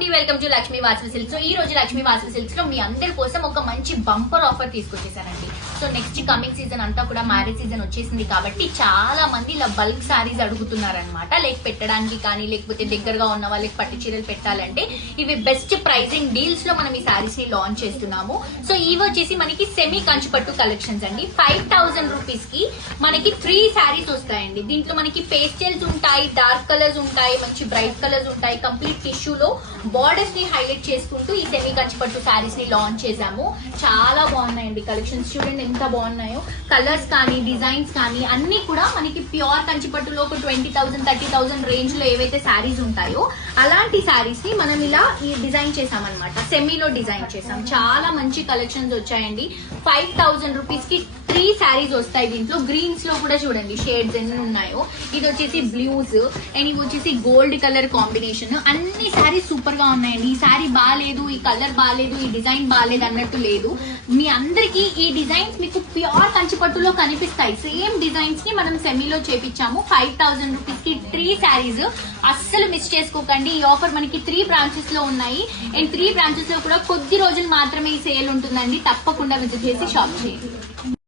అండి, welcome to Lakshmi Vasavi silks. ఈ రోజు లక్ష్మీ వాసవి సిల్క్స్ లో మీ అందరి కోసం ఒక మంచి బంపర్ ఆఫర్ తీసుకొచ్చేసానండి. సో నెక్స్ట్ కమింగ్ సీజన్ అంతా కూడా మ్యారేజ్ సీజన్ వచ్చేసింది కాబట్టి చాలా మంది ఇలా బల్క్ సారీస్ అడుగుతున్నారనమాట. లైక్ పెట్టడానికి కానీ లేకపోతే దగ్గరగా ఉన్న వాళ్ళకి పట్టు చీరలు పెట్టాలంటే ఇవి బెస్ట్ ప్రైజింగ్ డీల్స్ లో మనం ఈ సారీస్ ని లాంచ్ చేస్తున్నాము. సో ఇవి వచ్చేసి మనకి సెమీ కంచి పట్టు కలెక్షన్స్ అండి. 5000 రూపీస్ కి మనకి 3 సారీస్ వస్తాయండి. దీంట్లో మనకి పేస్టల్స్ ఉంటాయి, డార్క్ కలర్స్ ఉంటాయి, మంచి బ్రైట్ కలర్స్ ఉంటాయి. కంప్లీట్ టిష్యూ లో బార్డర్స్ ని హైలైట్ చేసుకుంటూ ఈ సెమీ కంచి పట్టు సారీస్ ని లాంచ్ చేసాము. చాలా బాగున్నాయండి కలెక్షన్స్, చూడండి ఎంత బాగున్నాయో. కలర్స్ కానీ డిజైన్స్ కానీ అన్ని కూడా మనకి ప్యూర్ కంచి పట్టులో ఒక 20,000 30,000 రేంజ్ లో ఏవైతే సారీస్ ఉంటాయో అలాంటి సారీస్ ని మనం ఇలా ఈ డిజైన్ చేసామన్నమాట. సెమీలో డిజైన్ చేసాం. చాలా మంచి కలెక్షన్స్ వచ్చాయండి. 5000 రూపీస్ కి 3 సారీస్ వస్తాయి. దీంట్లో గ్రీన్స్ లో కూడా చూడండి షేడ్స్ ఎన్ని ఉన్నాయో. ఇది వచ్చేసి బ్లూస్ అండ్ ఇవి వచ్చేసి గోల్డ్ కలర్ కాంబినేషన్. అన్ని సారీస్ సూపర్ గా ఉన్నాయండి. ఈ సారీ బాగాలేదు, ఈ కలర్ బాగాలేదు, ఈ డిజైన్ బాగాలేదు అన్నట్టు లేదు. మీ అందరికి ఈ డిజైన్స్ మీకు ప్యూర్ కంచిపట్టులో కనిపిస్తాయి. సేమ్ డిజైన్స్ ని మనం సెమీలో చేపించాము. 5000 రూపీస్ కి 3 సారీస్. అస్సలు మిస్ చేసుకోకండి. ఈ ఆఫర్ మనకి 3 బ్రాంచెస్ లో ఉన్నాయి అండ్ 3 బ్రాంచెస్ లో కూడా కొద్ది రోజులు మాత్రమే ఈ సేల్ ఉంటుందండి. తప్పకుండా విజిట్ చేసి షాప్ చేయండి.